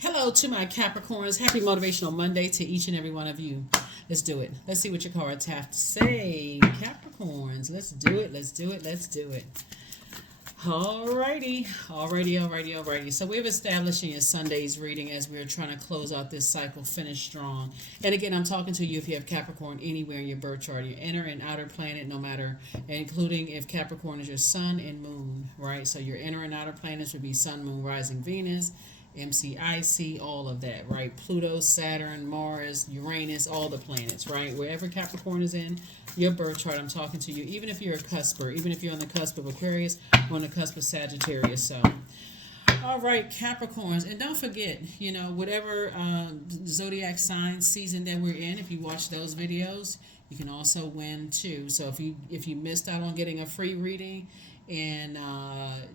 Hello to my Capricorns. Happy Motivational Monday to each and every one of you. Let's do it. Let's see what your cards have to say. Capricorns, let's do it. Let's do it. Let's do it. Alrighty. So we've established in your Sunday's reading as we're trying to close out this cycle, finish strong. And again, I'm talking to you if you have Capricorn anywhere in your birth chart, your inner and outer planet, no matter, including if Capricorn is your sun and moon, right? So your inner and outer planets would be sun, moon, rising, Venus, MCIC, all of that, right? Pluto, Saturn, Mars, Uranus, all the planets, right? Wherever Capricorn is in your birth chart, I'm talking to you, even if you're a cusper, even if you're on the cusp of Aquarius, or on the cusp of Sagittarius. So, all right, Capricorns, and don't forget, whatever zodiac sign season that we're in, if you watch those videos, you can also win too. So if you missed out on getting a free reading and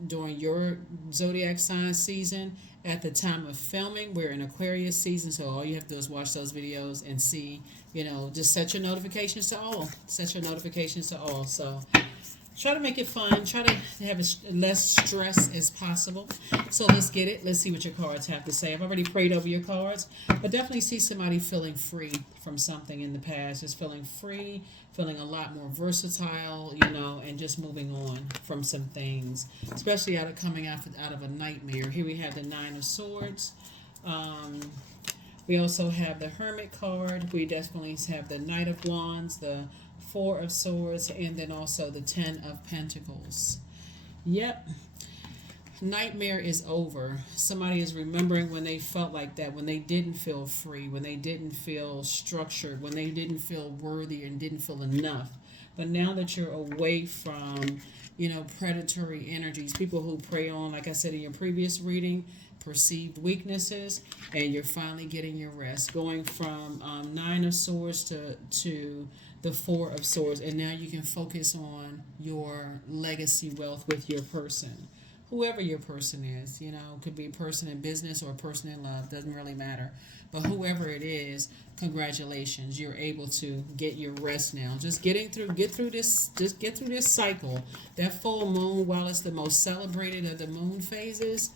during your zodiac sign season, at the time of filming, we're in Aquarius season, so all you have to do is watch those videos and see, just set your notifications to all. Set your notifications to all. So try to make it fun. Try to have as less stress as possible. So let's get it. Let's see what your cards have to say. I've already prayed over your cards, but definitely see somebody feeling free from something in the past. Just feeling free, feeling a lot more versatile, and just moving on from some things, especially coming out of a nightmare. Here we have the Nine of Swords. We also have the Hermit card. We definitely have the Knight of Wands, the Four of Swords, and then also the Ten of Pentacles. Yep. Nightmare is over. Somebody is remembering when they felt like that, when they didn't feel free, when they didn't feel structured, when they didn't feel worthy and didn't feel enough. But now that you're away from, predatory energies, people who prey on, like I said in your previous reading, perceived weaknesses, and you're finally getting your rest, going from Nine of Swords to the Four of Swords, and now you can focus on your legacy wealth with your person, whoever your person is. Could be a person in business or a person in love, doesn't really matter, but whoever it is, congratulations, you're able to get your rest now. Just get through this cycle. That full moon, while it's the most celebrated of the moon phases,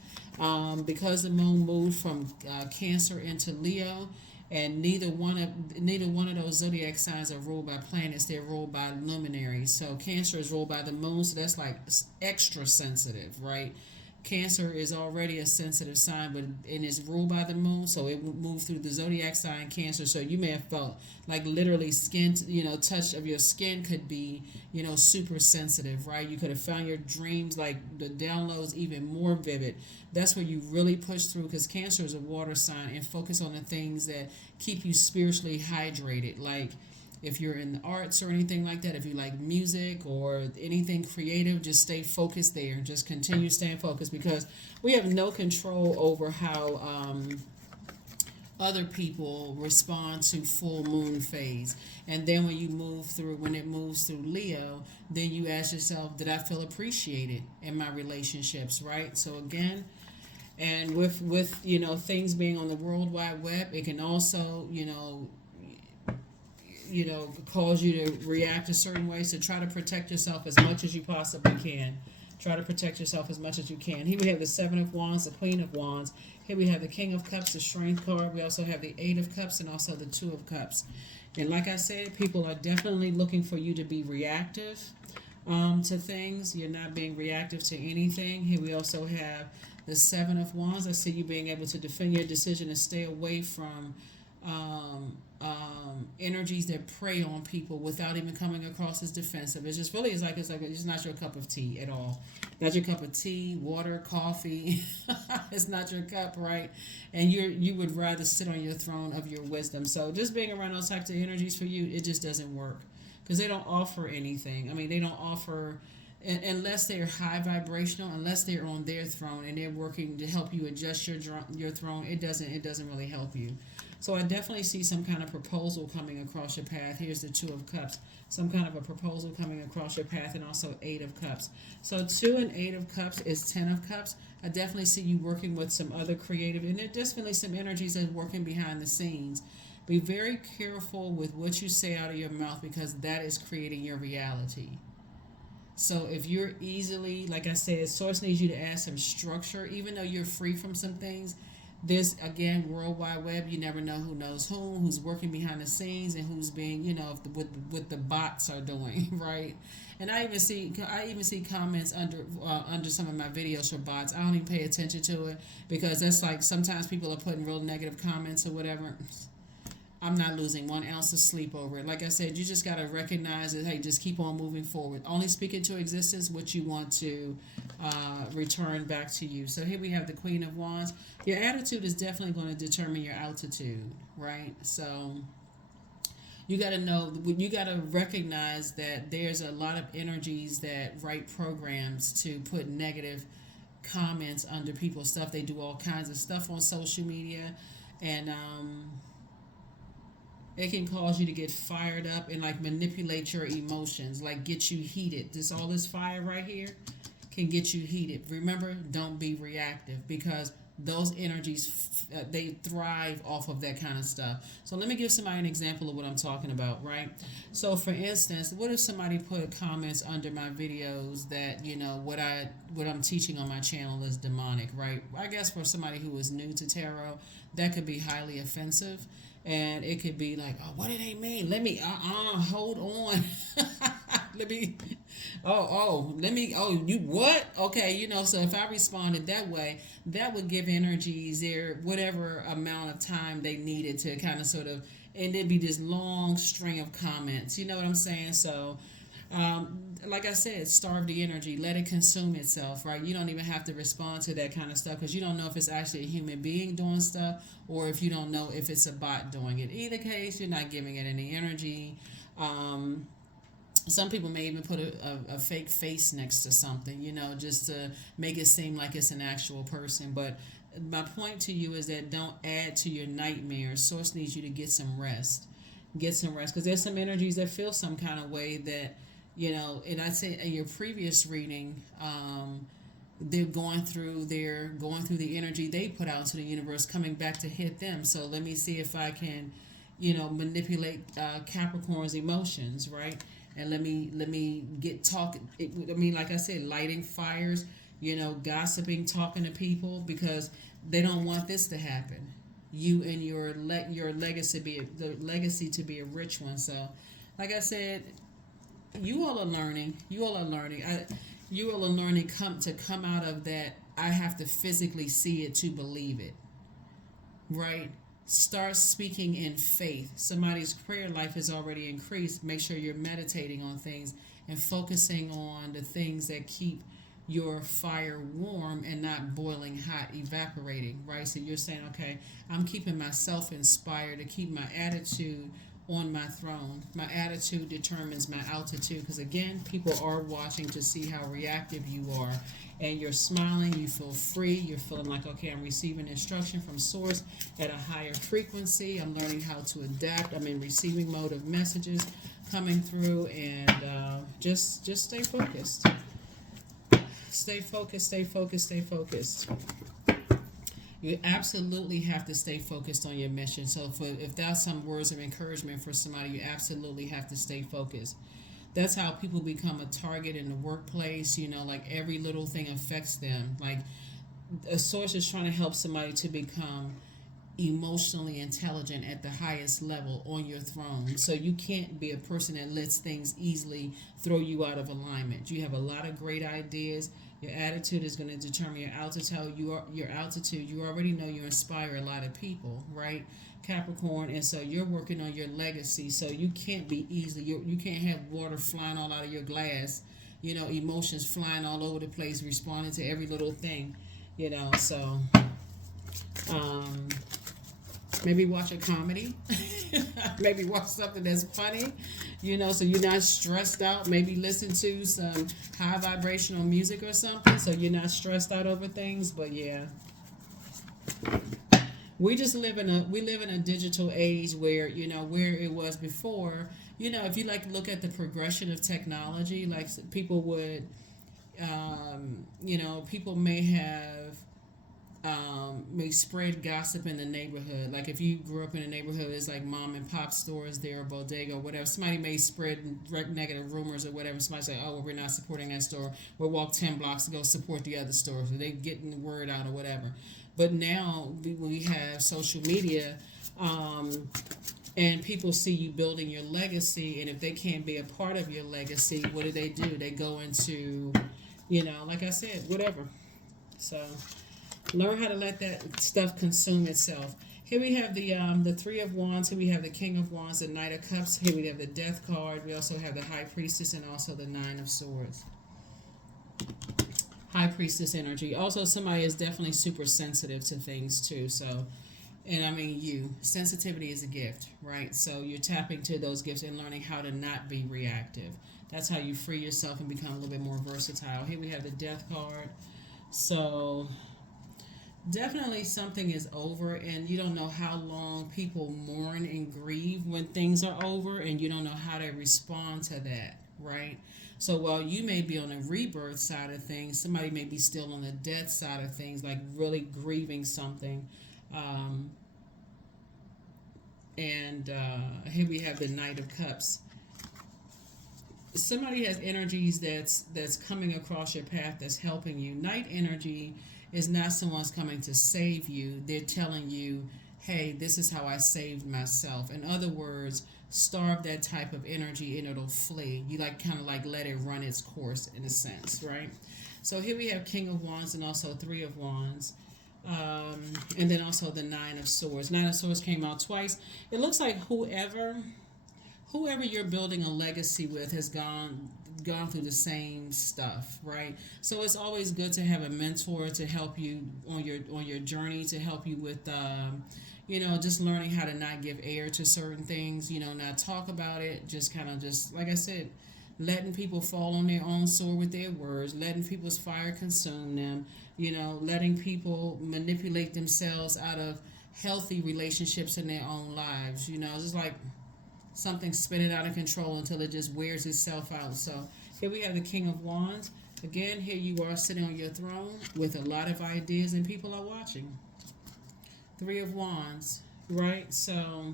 because the moon moved from Cancer into Leo, and neither one of those zodiac signs are ruled by planets. They're ruled by luminaries. So Cancer is ruled by the moon, so that's like extra sensitive, right? Cancer is already a sensitive sign, but it is ruled by the moon, so it moved through the zodiac sign Cancer. So you may have felt like literally skin, touch of your skin could be, super sensitive, right? You could have found your dreams, like the downloads, even more vivid. That's where you really push through, because Cancer is a water sign, and focus on the things that keep you spiritually hydrated, like if you're in the arts or anything like that, if you like music or anything creative, just stay focused there. Just continue staying focused, because we have no control over how other people respond to full moon phase. And then when it moves through Leo, then you ask yourself, did I feel appreciated in my relationships, right? So again, and with things being on the World Wide Web, it can also cause you to react a certain way. So try to protect yourself as much as you possibly can. Try to protect yourself as much as you can. Here we have the Seven of Wands, the Queen of Wands. Here we have the King of Cups, the Strength card. We also have the Eight of Cups and also the Two of Cups. And like I said, people are definitely looking for you to be reactive to things. You're not being reactive to anything. Here we also have the Seven of Wands. I see you being able to defend your decision and stay away from energies that prey on people without even coming across as defensive. It's just really, it's not your cup of tea at all. Not your cup of tea, water, coffee. It's not your cup, right? And you would rather sit on your throne of your wisdom. So just being around those types of energies for you, it just doesn't work, because they don't offer anything. I mean, they don't offer, unless they're high vibrational, unless they're on their throne and they're working to help you adjust your throne. It doesn't really help you. So I definitely see some kind of proposal coming across your path. Here's the Two of Cups. Some kind of a proposal coming across your path, and also Eight of Cups. So 2 and 8 of Cups is 10 of Cups. I definitely see you working with some other creative, and there's definitely some energies that are working behind the scenes. Be very careful with what you say out of your mouth, because that is creating your reality. So if you're easily, like I said, Source needs you to add some structure, even though you're free from some things. This again, World Wide Web. You never know who knows whom, who's working behind the scenes, and who's being, if what the bots are doing, right? And I even see comments under some of my videos for bots. I don't even pay attention to it because that's like sometimes people are putting real negative comments or whatever. I'm not losing 1 ounce of sleep over it. Like I said, you just got to recognize it. Hey, just keep on moving forward. Only speak into existence what you want to return back to you. So here we have the Queen of Wands. Your attitude is definitely going to determine your altitude, right? So you got to know, you got to recognize that there's a lot of energies that write programs to put negative comments under people's stuff. They do all kinds of stuff on social media, and it can cause you to get fired up and like manipulate your emotions, like get you heated. All this fire right here can get you heated. Remember, don't be reactive because those energies they thrive off of that kind of stuff. So let me give somebody an example of what I'm talking about, right? So for instance, what if somebody put comments under my videos that what I'm teaching on my channel is demonic, right? I guess for somebody who is new to tarot, that could be highly offensive. And it could be like, oh, what do they mean? Let me, hold on. Let me, you what? Okay, so if I responded that way, that would give energies their whatever amount of time they needed to kind of sort of, and it'd be this long string of comments. You know what I'm saying? So, like I said, starve the energy, let it consume itself, right? You don't even have to respond to that kind of stuff because you don't know if it's actually a human being doing stuff or if you don't know if it's a bot doing it. Either case, you're not giving it any energy. Some people may even put a fake face next to something, just to make it seem like it's an actual person. But my point to you is that don't add to your nightmares. Source needs you to get some rest. Get some rest because there's some energies that feel some kind of way that and I say in your previous reading, they're going through the energy they put out into the universe coming back to hit them. So let me see if I can, manipulate Capricorn's emotions, right? And let me get talking. Like I said, lighting fires, gossiping, talking to people because they don't want this to happen. You and your legacy to be a rich one. So, like I said. You all are learning. You all are learning come out of that. I have to physically see it to believe it, right? Start speaking in faith. Somebody's prayer life has already increased. Make sure you're meditating on things and focusing on the things that keep your fire warm and not boiling hot, evaporating, right? So you're saying, okay, I'm keeping myself inspired to keep my attitude on my throne. My attitude determines my altitude because again, people are watching to see how reactive you are. And you're smiling, you feel free, you're feeling like, okay, I'm receiving instruction from source at a higher frequency. I'm learning how to adapt. I'm in receiving mode of messages coming through, and just stay focused. Stay focused, stay focused, stay focused. You absolutely have to stay focused on your mission. So if that's some words of encouragement for somebody, you absolutely have to stay focused. That's how people become a target in the workplace. Like every little thing affects them. Like a source is trying to help somebody to become emotionally intelligent at the highest level on your throne. So you can't be a person that lets things easily throw you out of alignment. You have a lot of great ideas. Your attitude is going to determine your altitude. Your altitude. You already know you inspire a lot of people, right, Capricorn? And so you're working on your legacy. So you can't be easily. You can't have water flying all out of your glass. Emotions flying all over the place, responding to every little thing. So maybe watch a comedy. Maybe watch something that's funny. So you're not stressed out. Maybe listen to some high vibrational music or something so you're not stressed out over things. But yeah, we live in a digital age where where it was before. If you look at the progression of technology, like people would people may have may spread gossip in the neighborhood. Like if you grew up in a neighborhood, it's like mom and pop stores there, or bodega or whatever. Somebody may spread negative rumors or whatever. Somebody say, oh, well, we're not supporting that store. We'll walk 10 blocks to go support the other store. So they getting the word out or whatever. But now we have social media, um, and people see you building your legacy, and if they can't be a part of your legacy, what do? They go into, like I said, whatever. So learn how to let that stuff consume itself. Here we have the Three of Wands. Here we have the King of Wands, the Knight of Cups. Here we have the Death card. We also have the High Priestess and also the Nine of Swords. High Priestess energy. Also, somebody is definitely super sensitive to things too. So, and I mean, sensitivity is a gift, right? So you're tapping to those gifts and learning how to not be reactive. That's how you free yourself and become a little bit more versatile. Here we have the Death card. So definitely something is over, and you don't know how long people mourn and grieve when things are over, and you don't know how to respond to that, right? So while you may be on the rebirth side of things, somebody may be still on the death side of things, like really grieving something. um, and here we have the Knight of Cups. Somebody has energies that's coming across your path that's helping you. Knight energy is not someone's coming to save you. They're telling you, hey, this is how I saved myself. In other words, starve that type of energy and it'll flee. You like kind of like let it run its course in a sense, right? So here we have King of Wands and also Three of Wands. And then also the Nine of Swords. Nine of Swords came out twice. It looks like whoever you're building a legacy with has gone through the same stuff, right? So it's always good to have a mentor to help you on your journey, to help you with just learning how to not give air to certain things, not talk about it, just kind of just like I said, letting people fall on their own sword with their words, letting people's fire consume them, letting people manipulate themselves out of healthy relationships in their own lives, just like something spinning out of control until it just wears itself out. So here we have the King of Wands. Again, here you are sitting on your throne with a lot of ideas and people are watching. Three of Wands, right? So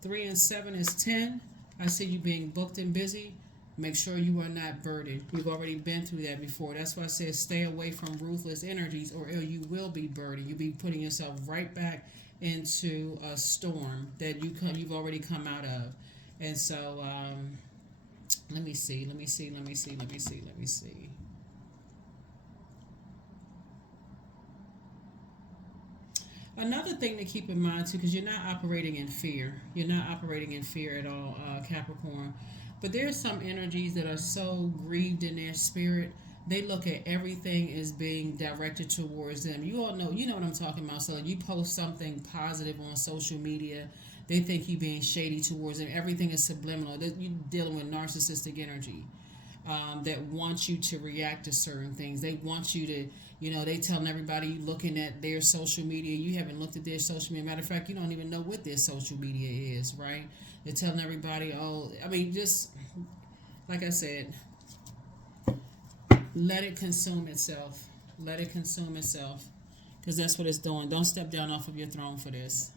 3 and 7 is 10. I see you being booked and busy. Make sure you are not burdened. You've already been through that before. That's why I said stay away from ruthless energies or you will be burdened. You'll be putting yourself right back into a storm that you've already come out of. And so let me see. Another thing to keep in mind too, because you're not operating in fear. You're not operating in fear at all, Capricorn. But there's some energies that are so grieved in their spirit. They look at everything as being directed towards them. You all know, what I'm talking about. So you post something positive on social media, they think you being shady towards them. Everything is subliminal. You're dealing with narcissistic energy that wants you to react to certain things. They want you to, they telling everybody you looking at their social media. You haven't looked at their social media. Matter of fact, you don't even know what their social media is, right? They're telling everybody, just like I said, let it consume itself. Let it consume itself. Because that's what it's doing. Don't step down off of your throne for this.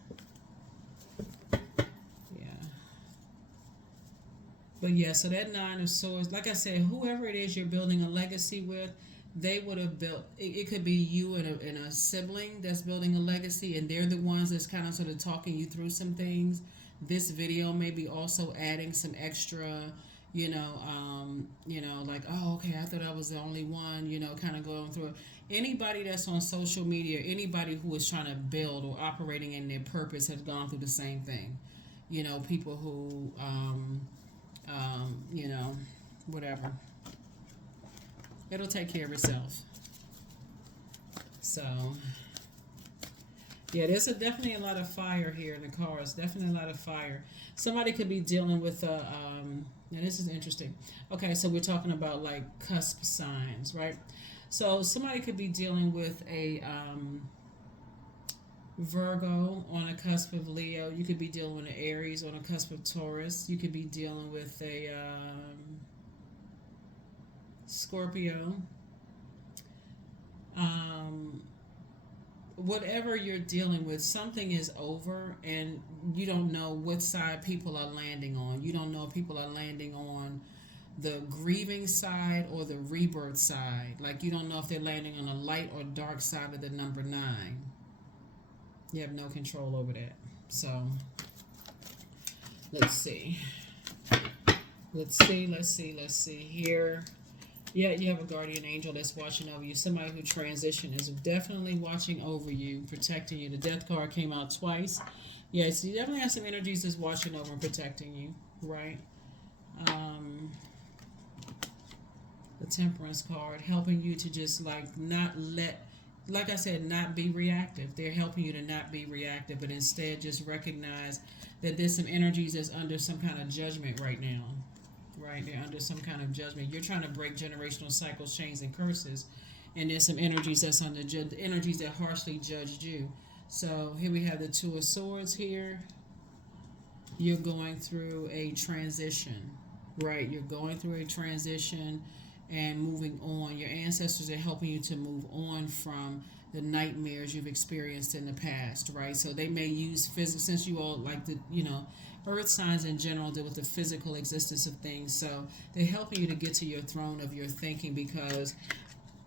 But yeah, so that Nine of Swords, like I said, whoever it is you're building a legacy with, they would have built. It could be you and a sibling that's building a legacy, and they're the ones that's kind of sort of talking you through some things. This video may be also adding some extra, like, oh, okay, I thought I was the only one, kind of going through it. Anybody that's on social media, anybody who is trying to build or operating in their purpose has gone through the same thing. People who whatever. It'll take care of itself. So, yeah, there's definitely a lot of fire here in the cards. Definitely a lot of fire. Somebody could be dealing with now this is interesting. Okay, so we're talking about like cusp signs, right? So somebody could be dealing with a Virgo on a cusp of Leo. You could be dealing with an Aries on a cusp of Taurus. You could be dealing with a Scorpio. Whatever you're dealing with, something is over and you don't know what side people are landing on. You don't know if people are landing on the grieving side or the rebirth side. Like you don't know if they're landing on the light or dark side of the number 9. You have no control over that. So let's see. Let's see here. Yeah, you have a guardian angel that's watching over you. Somebody who transitioned is definitely watching over you, protecting you. The death card came out twice. Yes, you definitely have some energies that's watching over and protecting you, right? Um, the temperance card helping you to just like not let, like I said, not be reactive. They're helping you to not be reactive, but instead just recognize that there's some energies that's under some kind of judgment right now. Right, they're under some kind of judgment. You're trying to break generational cycles, chains, and curses, and there's some energies that's under the energies that harshly judged you. So here we have the Two of Swords. Here, you're going through a transition, right? You're going through a transition and moving on. Your ancestors are helping you to move on from the nightmares you've experienced in the past, right? So they may use physics, since you all like the, earth signs in general deal with the physical existence of things. So they're helping you to get to your throne of your thinking, because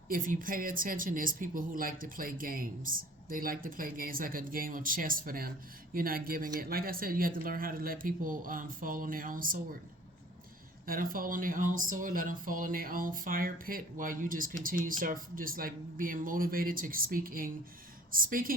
if you pay attention, there's people who like to play games. They like to play games like a game of chess for them. You're not giving it. Like I said, you have to learn how to let people fall on their own sword. Let them fall on their own sword. Let them fall in their own fire pit while you just continue to start just like being motivated to speaking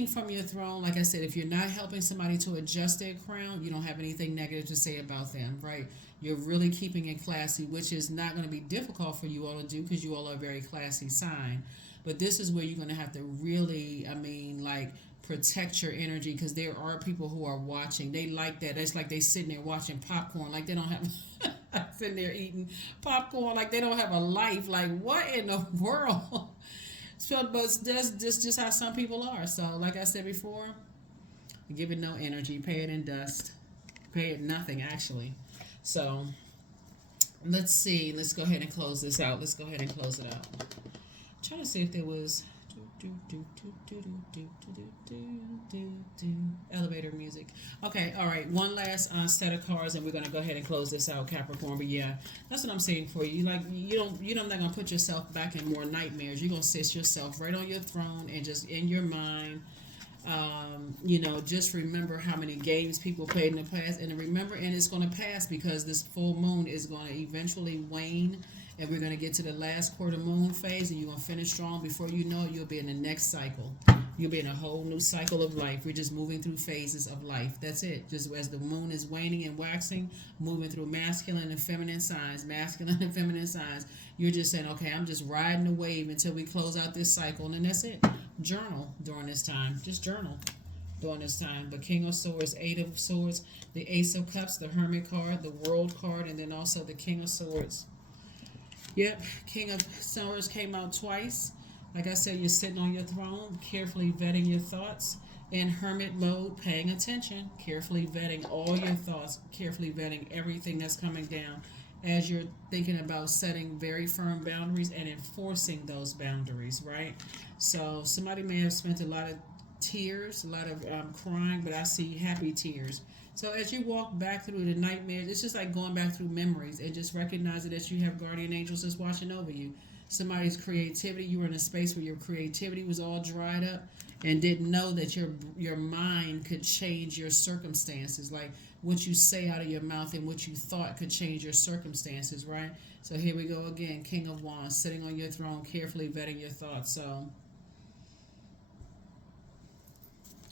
from your throne. Like I said, if you're not helping somebody to adjust their crown, you don't have anything negative to say about them, right? You're really keeping it classy, which is not going to be difficult for you all to do because you all are a very classy sign. But this is where you're going to have to really, protect your energy, because there are people who are watching. They like that. It's like they sitting there watching popcorn, like they don't have sitting there eating popcorn, like they don't have a life. Like, what in the world? So, but that's just how some people are. So, like I said before, give it no energy. Pay it in dust. Pay it nothing, actually. So, let's see. Let's go ahead and close this out. Let's go ahead and close it out. I'm trying to see if there was elevator music. Okay, all right. One last set of cards, and we're gonna go ahead and close this out, Capricorn. But yeah, that's what I'm saying for you. You're not gonna put yourself back in more nightmares. You're gonna sit yourself right on your throne and just in your mind. Just remember how many games people played in the past, and remember, and it's going to pass, because this full moon is going to eventually wane, and we're going to get to the last quarter moon phase, and you're going to finish strong. Before you know it, you'll be in the next cycle. You'll be in a whole new cycle of life. We're just moving through phases of life. That's it. Just as the moon is waning and waxing, moving through masculine and feminine signs, you're just saying, okay, I'm just riding the wave until we close out this cycle, and then that's it. Journal during this time. Just journal during this time. But King of Swords, Eight of Swords, the Ace of Cups, the Hermit card, the World card, and then also the King of Swords. Yep, King of Swords came out twice. Like I said, you're sitting on your throne, carefully vetting your thoughts. In hermit mode, paying attention, carefully vetting all your thoughts, carefully vetting everything that's coming down as you're thinking about setting very firm boundaries and enforcing those boundaries, right? So somebody may have spent a lot of tears, a lot of crying, but I see happy tears. So as you walk back through the nightmares, it's just like going back through memories, and just recognizing that you have guardian angels that's watching over you. Somebody's creativity, you were in a space where your creativity was all dried up and didn't know that your mind could change your circumstances. Like what you say out of your mouth and what you thought could change your circumstances, right? So here we go again, King of Wands, sitting on your throne, carefully vetting your thoughts. So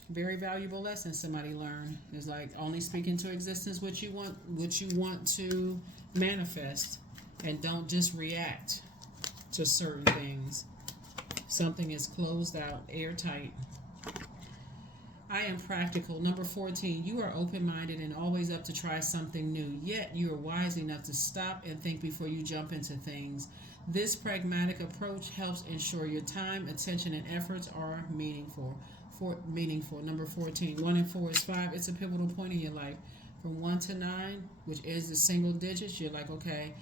very valuable lesson somebody learned is like only speak into existence what you want to manifest, and don't just react to certain things. Something is closed out, airtight. I am practical. Number 14, you are open-minded and always up to try something new, yet you are wise enough to stop and think before you jump into things. This pragmatic approach helps ensure your time, attention, and efforts are meaningful. Number 14, 1 and 4 is 5. It's a pivotal point in your life. From 1 to 9, which is the single digits, you're like, okay,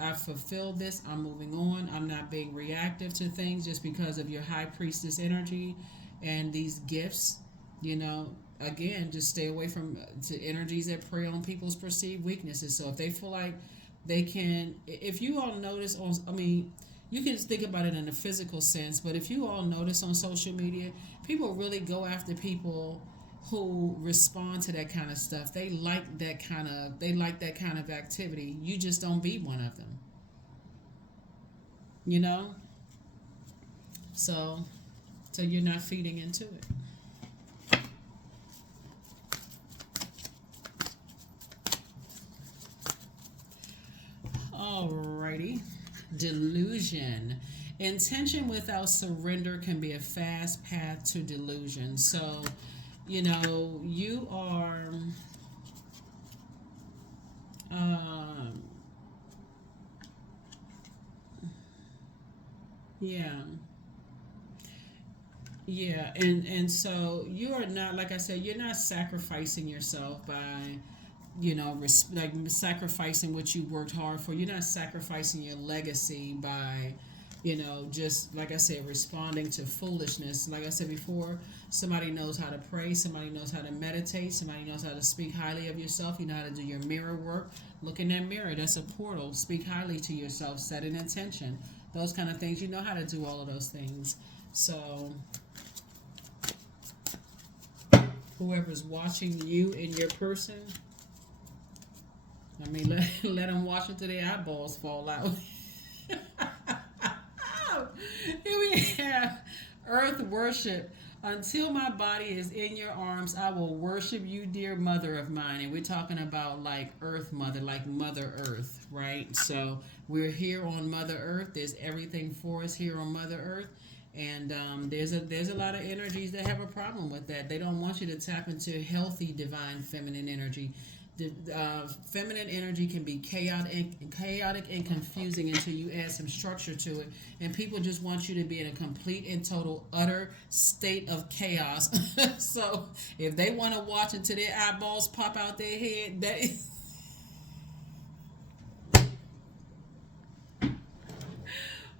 I've fulfilled this. I'm moving on. I'm not being reactive to things just because of your high priestess energy and these gifts. Again, just stay away from to energies that prey on people's perceived weaknesses. So if they feel like they can, if you all notice you can just think about it in a physical sense, but if you all notice on social media, people really go after people who respond to that kind of stuff. They like that kind of activity. You just don't be one of them. You know? So so you're not feeding into it. Alrighty. Delusion. Intention without surrender can be a fast path to delusion. So, you are, um, yeah, yeah, and so you are not, like I said, you're not sacrificing yourself by, like sacrificing what you worked hard for. You're not sacrificing your legacy by, just like I said, responding to foolishness. Like I said before, somebody knows how to pray, somebody knows how to meditate, somebody knows how to speak highly of yourself. You know how to do your mirror work. Look in that mirror, that's a portal. Speak highly to yourself, set an intention. Those kind of things. You know how to do all of those things. So, whoever's watching you in your person, I mean, let them watch until their eyeballs fall out. Here we have earth worship. Until my body is in your arms, I will worship you, dear mother of mine. And we're talking about like earth mother, like Mother Earth, right? So we're here on Mother Earth. There's everything for us here on Mother Earth. And there's a lot of energies that have a problem with that. They don't want you to tap into healthy divine feminine energy. The feminine energy can be chaotic and confusing until you add some structure to it. And people just want you to be in a complete and total utter state of chaos. So if they want to watch until their eyeballs pop out their head, that is.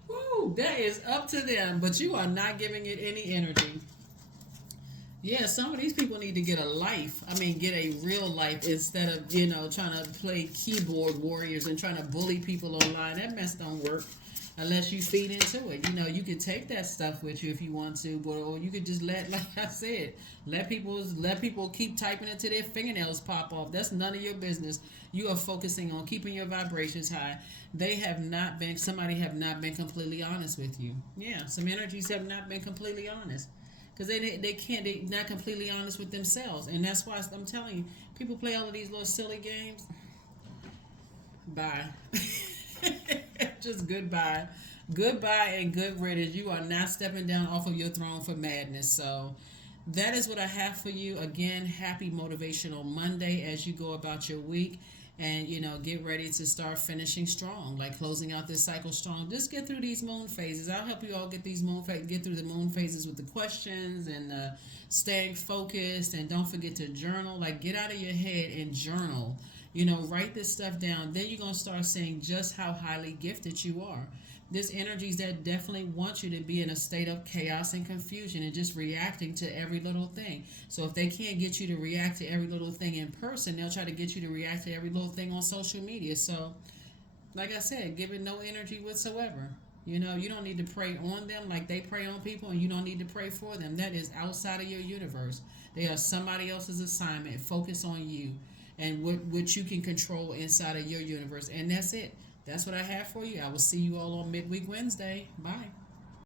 Woo, that is up to them. But you are not giving it any energy. Yeah, some of these people need to get a life. I mean, get a real life instead of, trying to play keyboard warriors and trying to bully people online. That mess don't work unless you feed into it. You can take that stuff with you if you want to, but or you could just like I said, let people keep typing until their fingernails pop off. That's none of your business. You are focusing on keeping your vibrations high. Somebody have not been completely honest with you. Yeah, some energies have not been completely honest. Because they're not completely honest with themselves. And that's why I'm telling you, people play all of these little silly games. Bye. Just goodbye. Goodbye and good riddance. You are not stepping down off of your throne for madness. So that is what I have for you. Again, happy Motivational Monday as you go about your week. And, get ready to start finishing strong, like closing out this cycle strong. Just get through these moon phases. I'll help you all get get through the moon phases with the questions and staying focused. And don't forget to journal. Like, get out of your head and journal. Write this stuff down. Then you're going to start seeing just how highly gifted you are. There's energies that definitely want you to be in a state of chaos and confusion and just reacting to every little thing. So if they can't get you to react to every little thing in person, they'll try to get you to react to every little thing on social media. So, like I said, give it no energy whatsoever. You don't need to pray on them like they pray on people, and you don't need to pray for them. That is outside of your universe. They are somebody else's assignment. Focus on you and what you can control inside of your universe. And that's it. That's what I have for you. I will see you all on Midweek Wednesday. Bye.